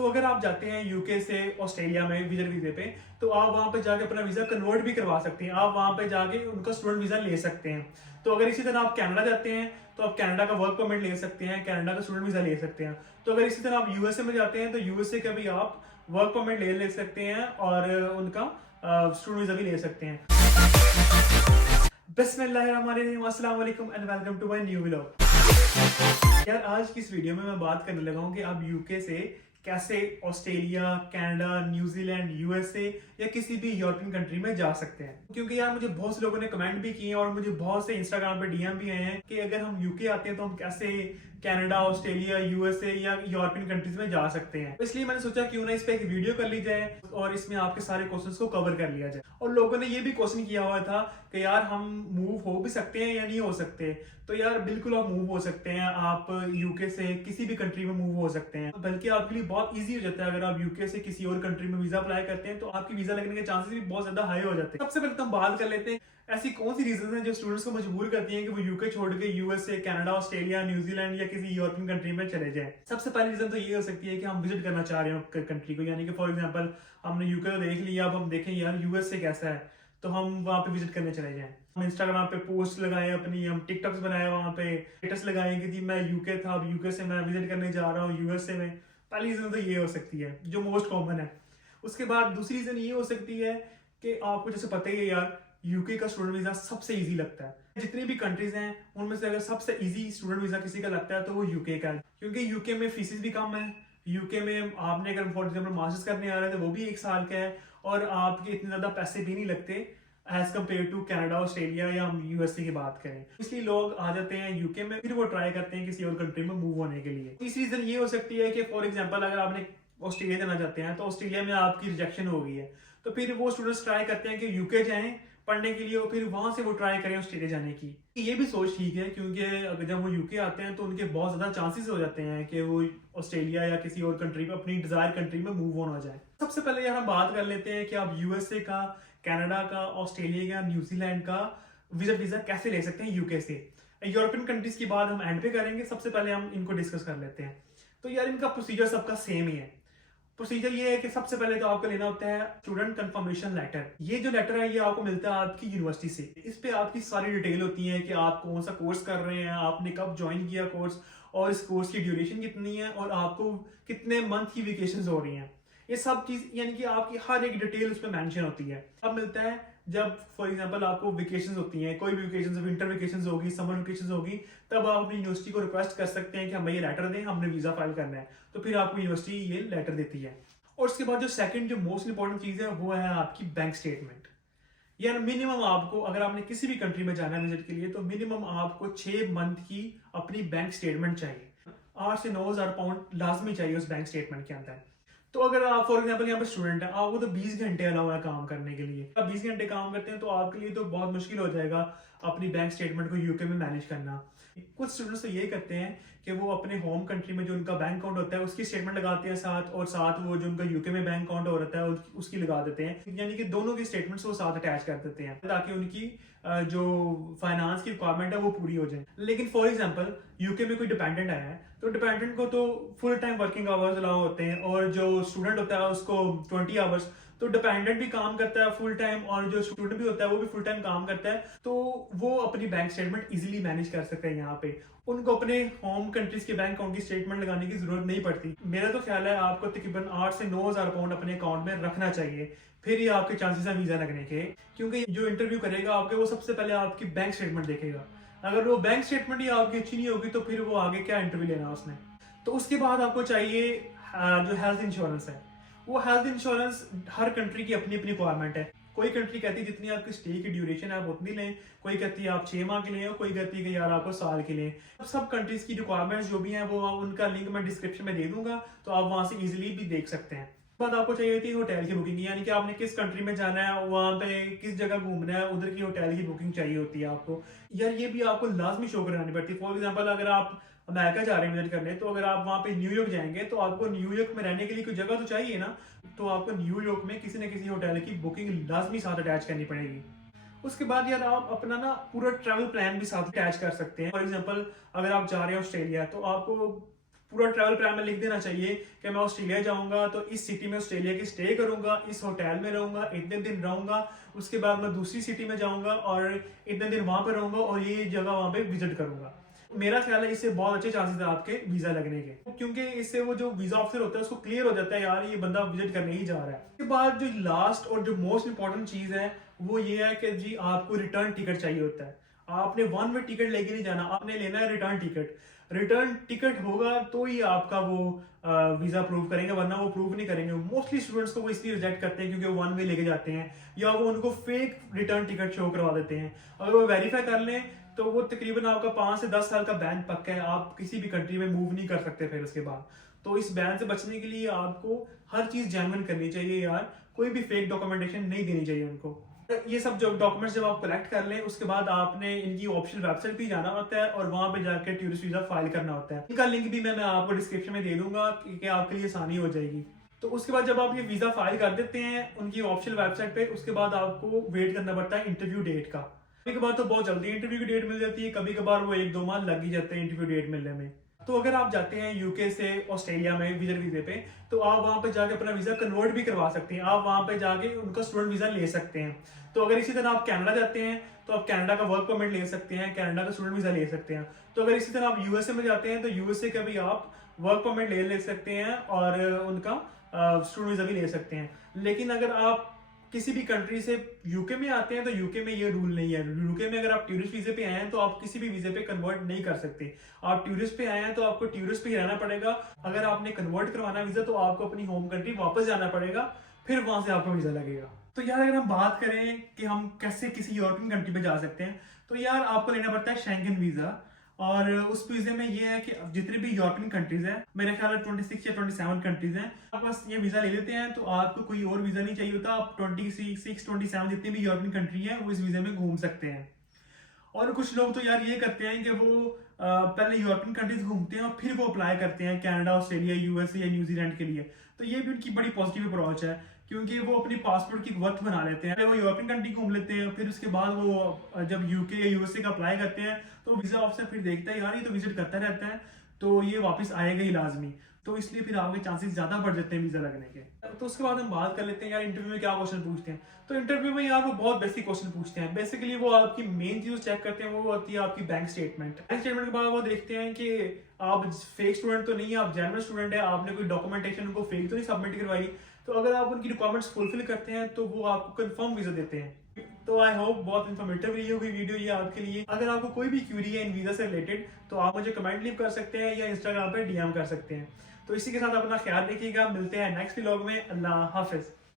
तो अगर आप जाते हैं यूके से ऑस्ट्रेलिया में विजिट वीजे पे, तो आप वहां पे जाके अपना वीजा कन्वर्ट भी करवा सकते हैं। आप वहां पे जाके उनका स्टूडेंट वीजा ले सकते हैं। तो अगर इसी तरह आप कनाडा जाते हैं तो आप कनाडा का वर्क परमिट ले सकते हैं, कनाडा का स्टूडेंट वीजा ले सकते हैं। तो अगर इसी तरह आप यूएसए में जाते हैं तो यूएसए का भी आप वर्क परमिट ले सकते हैं और उनका स्टूडेंट वीजा भी ले सकते हैं। बिस्मिल्लाहिर्रहमानिर्रहीम, अस्सलाम वालेकुम and welcome to my new vlog. यार आज की इस वीडियो में मैं बात करने लगा हूँ कि आप यूके से कैसे ऑस्ट्रेलिया, कनाडा, न्यूजीलैंड, यूएसए या किसी भी यूरोपियन कंट्री में जा सकते हैं। क्योंकि यार मुझे बहुत से लोगों ने कमेंट भी किए और मुझे बहुत से इंस्टाग्राम पे डीएम भी आए हैं कि अगर हम यूके आते हैं तो हम कैसे कनाडा, ऑस्ट्रेलिया, यूएसए या यूरोपियन कंट्रीज में जा सकते हैं। तो इसलिए मैंने सोचा क्यों ना इस पे एक वीडियो कर ली जाए और इसमें आपके सारे क्वेश्चंस को कवर कर लिया जाए। और लोगों ने ये भी क्वेश्चन किया हुआ था कि यार हम मूव हो भी सकते हैं या नहीं हो सकते। तो यार बिल्कुल आप मूव हो सकते हैं। आप यूके से किसी भी कंट्री में मूव हो सकते हैं, बल्कि आपके लिए बहुत इजी हो जाता है। अगर आप यूके से किसी और कंट्री में वीजा अप्लाई करते हैं तो आपकी वीजा लगने के चांसेस भी बहुत ज्यादा हाई हो जाते हैं। सबसे पहले तो हम बात कर लेते हैं ऐसी कौन सी रीजन है जो स्टूडेंट्स को मजबूर करती हैं कि वो यूके छोड़ के यूएसए, कनाडा, ऑस्ट्रेलिया, न्यूजीलैंड या किसी यूरोपियन कंट्री में चले जाएं। सबसे पहली रीजन तो ये हो सकती है कि हम विजिट करना चाह रहे हो कंट्री को, यानी कि फॉर एग्जांपल हमने यूके को देख लिया, अब हम देखें यार यूएसए कैसा है तो हम वहां पे विजिट करने चले जाएं। हम इंस्टाग्राम पे पोस्ट लगाए अपनी, हम टिकटॉक्स बनाए, वहां पे स्टेटस लगाए कि जी मैं यूके था, अब यूके से मैं विजिट करने जा रहा हूँ यूएसए में। पहली रीजन तो ये हो सकती है जो मोस्ट कॉमन है। उसके बाद दूसरी रीजन ये हो सकती है कि आपको जैसे पता ही है यार यूके का स्टूडेंट वीजा सबसे इजी लगता है। जितनी भी कंट्रीज हैं उनमें से अगर सबसे इजी स्टूडेंट वीजा किसी का लगता है तो वो यूके का है, क्योंकि यूके में फीसिस भी कम है। यूके में आपने अगर फॉर एग्जाम्पल मास्टर्स करने आ रहे थे वो भी 1 साल का है और आपके इतने ज्यादा पैसे भी नहीं लगते as compare to Canada, Australia या हम यूएसए की बात करें। इसलिए लोग आ जाते हैं यूके में, फिर वो ट्राई करते हैं किसी और कंट्री में मूव होने के लिए। तीसरी रीजन ये हो सकती है कि फॉर एग्जाम्पल अगर आपने ऑस्ट्रेलिया जाना चाहते हैं तो ऑस्ट्रेलिया में आपकी रिजेक्शन हो गई है, तो फिर वो स्टूडेंट्स ट्राई करते हैं कि यूके जाएं पढ़ने के लिए और फिर वहां से वो ट्राई करें ऑस्ट्रेलिया जाने की। ये भी सोच ठीक है, क्योंकि अगर जब वो यूके आते हैं तो उनके बहुत ज्यादा चांसेस हो जाते हैं कि वो ऑस्ट्रेलिया या किसी और कंट्री में, अपनी डिजायर कंट्री में मूव ऑन हो जाए। सबसे पहले यार हम बात कर लेते हैं कि आप यूएसए का, कनाडा का, ऑस्ट्रेलिया का, न्यूजीलैंड का विजिट वीजा कैसे ले सकते हैं यूके से। यूरोपियन कंट्रीज की बात हम एंड पे करेंगे, सबसे पहले हम इनको डिस्कस कर लेते हैं। तो यार इनका प्रोसीजर सबका सेम ही है। प्रोसीजर ये है कि सबसे पहले तो आपको लेना होता है स्टूडेंट कंफर्मेशन लेटर। ये जो लेटर है ये आपको मिलता है आपकी यूनिवर्सिटी से। इस पे आपकी सारी डिटेल होती है कि आप कौन सा कोर्स कर रहे हैं, आपने कब ज्वाइन किया कोर्स, और इस कोर्स की ड्यूरेशन कितनी है और आपको कितने मंथ की वेकेशंस हो रही हैं। ये सब चीज यानी कि आपकी हर एक डिटेल उसमें मेंशन होती है। अब मिलता है जब फॉर एग्जांपल आपको वेकेशंस होती हैं, कोई भी वेकेशंस, विंटर वेकेशंस होगी, समर वेकेशंस होगी, तब आप अपनी यूनिवर्सिटी को रिक्वेस्ट कर सकते हैं कि हमें ये लेटर दें, हमने वीजा फाइल करना है। तो फिर आपको यूनिवर्सिटी ये लेटर देती है। और उसके बाद जो सेकंड जो मोस्ट इंपॉर्टेंट चीज है वो है आपकी बैंक स्टेटमेंट। यार मिनिमम आपको, अगर आपने किसी भी कंट्री में जाना है विजिट के लिए, तो मिनिमम आपको 6 मंथ की अपनी बैंक स्टेटमेंट चाहिए। 8 से 9 हज़ार पाउंड लाजमी चाहिए उस बैंक स्टेटमेंट के अंदर। तो अगर आप फॉर एग्जांपल यहाँ पे स्टूडेंट है, आपको तो 20 घंटे अलाउ है काम करने के लिए। आप 20 घंटे काम करते हैं तो आपके लिए तो बहुत मुश्किल हो जाएगा अपनी बैंक स्टेटमेंट को यूके में मैनेज करना। कुछ स्टूडेंट्स तो ये करते हैं कि वो अपने होम कंट्री में जो उनका बैंक अकाउंट होता है उसकी स्टेटमेंट लगाते हैं साथ, और साथ वो जो उनका यूके में बैंक अकाउंट हो रहता है उसकी लगा देते हैं, यानी कि दोनों की स्टेटमेंट्स वो साथ अटैच कर देते हैं ताकि उनकी जो फाइनेंस की रिक्वायरमेंट है वो पूरी हो जाए। लेकिन फॉर एग्जांपल यूके में कोई डिपेंडेंट आया है तो डिपेंडेंट को तो full time working hours allow होते हैं, और जो स्टूडेंट होता है उसको 20 आवर्स। तो डिपेंडेंट भी काम करता है फुल टाइम और जो स्टूडेंट भी होता है वो भी फुल टाइम काम करता है, तो वो अपनी बैंक स्टेटमेंट इजीली मैनेज कर सकते हैं। यहाँ पे उनको अपने होम कंट्रीज के बैंक अकाउंट की स्टेटमेंट लगाने की जरूरत नहीं पड़ती। मेरा तो ख्याल है आपको तकरीबन 8 से 9 हज़ार पाउंड अपने अकाउंट में रखना चाहिए, फिर ही आपके चांसेस हैं वीजा लगने के। क्योंकि जो इंटरव्यू करेगा आपके, वो सबसे पहले आपकी बैंक स्टेटमेंट देखेगा। अगर वो बैंक स्टेटमेंट ही आपकी अच्छी नहीं होगी तो फिर वो आगे क्या इंटरव्यू लेना उसने। तो उसके बाद आपको चाहिए जो हेल्थ इंश्योरेंस है। वो हेल्थ इंश्योरेंस हर कंट्री की अपनी अपनी रिक्वायरमेंट है। कोई कंट्री कहती है जितनी आपकी स्टे की ड्यूरेशन है आप उतनी लें, कोई कहती है आप 6 माह के लिए, कोई कहती है कि यार आपको साल के लिए। सब कंट्रीज की रिक्वायरमेंट्स जो भी हैं वो उनका लिंक मैं डिस्क्रिप्शन में दे दूंगा, तो आप वहां से इजीली भी देख सकते हैं। बाद आपको चाहिए होती है होटल की बुकिंग, यानी कि आपने किस कंट्री में जाना है, वहां पे किस जगह घूमना है, उधर की होटल की बुकिंग चाहिए होती है आपको। यार ये भी आपको लाजमी शो करानी पड़ती है। फॉर एग्जाम्पल अगर आप अमेरिका जा रहे हैं विजिट करने, तो अगर आप वहां पे न्यूयॉर्क जाएंगे तो आपको न्यूयॉर्क में रहने के लिए कोई जगह तो चाहिए ना, तो आपको न्यूयॉर्क में किसी न किसी होटल की बुकिंग लाजमी साथ अटैच करनी पड़ेगी। उसके बाद यार आप अपना ना पूरा ट्रैवल प्लान भी साथ अटैच कर सकते हैं। फॉर एग्जांपल अगर आप जा रहे हैं ऑस्ट्रेलिया तो आपको पूरा ट्रैवल प्लान में लिख देना चाहिए कि मैं ऑस्ट्रेलिया जाऊंगा तो इस सिटी में ऑस्ट्रेलिया की स्टे करूंगा, इस होटल में रहूंगा, इतने दिन रहूंगा, उसके बाद मैं दूसरी सिटी में जाऊंगा और इतने दिन वहां पे रहूंगा और ये जगह वहां पे विजिट करूंगा। मेरा ख्याल है इससे बहुत अच्छे चांसेस है आपके वीजा लगने के, क्योंकि इससे वो जो वीजा ऑफिसर होता है उसको क्लियर हो जाता है यार ये बंदा विजिट करने ही जा रहा है। उसके बाद जो लास्ट और जो मोस्ट इंपॉर्टेंट चीज है वो ये है कि जी आपको रिटर्न टिकट चाहिए होता है। आपने वन वे टिकट लेके नहीं जाना, आपने लेना है रिटर्न टिकट। रिटर्न टिकट होगा तो ही आपका वो वीजा अप्रूव करेंगे, वरना वो अप्रूव नहीं करेंगे। मोस्टली स्टूडेंट्स को वो इसलिए रिजेक्ट करते हैं क्योंकि वो वन वे लेके जाते हैं या वो उनको फेक रिटर्न टिकट शो करवा देते हैं। अगर वो वेरीफाई कर लें तो वो तकरीबन आपका 5 से 10 साल का बैन पक्का है, आप किसी भी कंट्री में मूव नहीं कर सकते फिर उसके बाद। तो इस बैन से बचने के लिए आपको हर चीज जेन्युइन करनी चाहिए यार, कोई भी फेक डॉक्यूमेंटेशन नहीं देनी चाहिए उनको। ये सब जो डॉक्यूमेंट्स जब आप कलेक्ट कर लें उसके बाद आपने इनकी ऑफिशियल वेबसाइट पे जाना होता है और वहां पे जाकर टूरिस्ट वीजा फाइल करना होता है। इनका लिंक भी मैं आपको डिस्क्रिप्शन में दे दूंगा कि आपके लिए आसानी हो जाएगी। तो उसके बाद जब आप ये वीजा फाइल कर देते हैं उनकी ऑफिशियल वेबसाइट पे, उसके बाद आपको वेट करना पड़ता है इंटरव्यू डेट का। कभी कभार तो बहुत जल्दी इंटरव्यू की डेट मिल जाती है, कभी कभार वो 1-2 माह लग ही जाते हैं इंटरव्यू डेट मिलने में। तो अगर आप जाते हैं यूके से ऑस्ट्रेलिया में विजिट वीजे पे तो आप वहां पे जाके अपना वीजा कन्वर्ट भी करवा सकते हैं, आप वहां पे जाके उनका स्टूडेंट वीजा ले सकते हैं। तो अगर इसी तरह आप कनाडा जाते हैं तो आप कनाडा का वर्क परमिट ले सकते हैं, कनाडा का स्टूडेंट वीजा ले सकते हैं। तो अगर इसी तरह आप यूएसए में जाते हैं तो यूएसए का भी आप वर्क परमिट ले सकते हैं और उनका स्टूडेंट वीजा भी ले सकते हैं। लेकिन अगर आप किसी भी कंट्री से यूके में आते हैं तो यूके में ये रूल नहीं है। यूके में अगर आप टूरिस्ट वीजे पे आए हैं तो आप किसी भी वीजे पे कन्वर्ट नहीं कर सकते। आप टूरिस्ट पे आए हैं तो आपको टूरिस्ट पे ही रहना पड़ेगा। अगर आपने कन्वर्ट करवाना वीजा तो आपको अपनी होम कंट्री वापस जाना पड़ेगा, फिर वहां से आपको वीजा लगेगा। तो यार अगर हम बात करें कि हम कैसे किसी यूरोपियन कंट्री पे जा सकते हैं तो यार आपको लेना पड़ता है शेंगन वीजा। और उस वीजे में ये है कि जितने भी यूरोपियन कंट्रीज हैं, मेरे ख्याल में 26 या 27 कंट्रीज हैं, आप बस ये वीजा ले लेते हैं तो आपको कोई और वीजा नहीं चाहिए होता। आप 26, 27 जितनी भी यूरोपियन कंट्री है वो इस वीजे में घूम सकते हैं। और कुछ लोग तो यार ये करते हैं कि वो पहले यूरोपियन कंट्रीज घूमते हैं और फिर वो अप्लाई करते हैं कनाडा, ऑस्ट्रेलिया, यूएसए या न्यूजीलैंड के लिए। तो ये भी उनकी बड़ी पॉजिटिव अप्रोच है क्योंकि वो अपनी पासपोर्ट की वर्थ बना लेते हैं। वो यूरोपियन कंट्री घूम लेते हैं, फिर उसके बाद वो जब यूके या यूएसए का अप्लाई करते हैं तो वीजा ऑफिसर फिर देखता है यार ये तो विजिट करता रहता है तो ये वापस आएगा ही लाजमी। तो इसलिए फिर आपके चांसेस ज्यादा बढ़ जाते हैं वीजा लगने के। तो उसके बाद हम बात कर लेते हैं यार इंटरव्यू में क्या क्वेश्चन पूछते हैं। तो इंटरव्यू में यार वो बहुत बेसिक क्वेश्चन पूछते हैं। बेसिकली वो आपकी मेन चीज चेक करते हैं, वो होती है आपकी बैंक स्टेटमेंट। बैंक स्टेटमेंट के बाद वो देखते हैं कि आप फेक स्टूडेंट तो नहीं है, आप जेन्युइन स्टूडेंट है, आपने कोई डॉक्यूमेंटेशन उनको फेक तो नहीं सबमिट करवाई। तो अगर आप उनकी रिक्वायरमेंट्स फुलफिल करते हैं तो वो आपको कंफर्म वीजा देते हैं। तो आई होप बहुत इन्फॉर्मेटिव रही होगी वीडियो ये आपके लिए। अगर आपको कोई भी क्यूरी है इन वीजा से रिलेटेड तो आप मुझे कमेंट लीव कर सकते हैं या इंस्टाग्राम पे डीएम कर सकते हैं। तो इसी के साथ अपना ख्याल रखिएगा, मिलते हैं नेक्स्ट व्लॉग में। अल्लाह हाफिज।